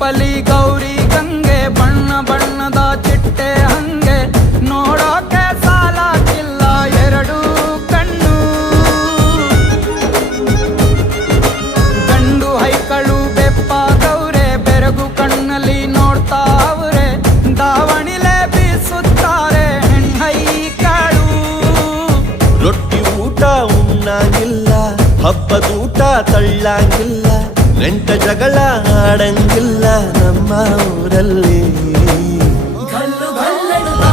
ರೂಪಲಿ ಗೌರಿ ಗಂಗೆ ಬಣ್ಣ ಬಣ್ಣದ ಚಿಟ್ಟೆ ಹಂಗೆ ನೋಡೋಕೆ ಸಾಲಾಗಿಲ್ಲ ಎರಡು ಕಣ್ಣು. ಗಂಡು ಹೈಕಳು ಬೆಪ್ಪಾಗವ್ರೆ ಬೆರಗು ಕಣ್ಣಲ್ಲಿ ನೋಡ್ತಾ ಅವ್ರೆ ದಾವಣಿಲೆ ಬೀಸುತ್ತಾರೆ ಹೆಣ್ಣೈಕಳು. ರೊಟ್ಟಿ ಊಟ ಉಣ್ಣಾಗಿಲ್ಲ ಹಬ್ಬದೂಟ ತಳ್ಳಾಗಿಲ್ಲ ನೆಂಟ ಜಗಳ ಆಡಂಗಿಲ್ಲ ನಮ್ಮ ಊರಲ್ಲಿ. ಗಲ್ಲು ಗಲ್ಲೆನ್ನುತ್ತಾ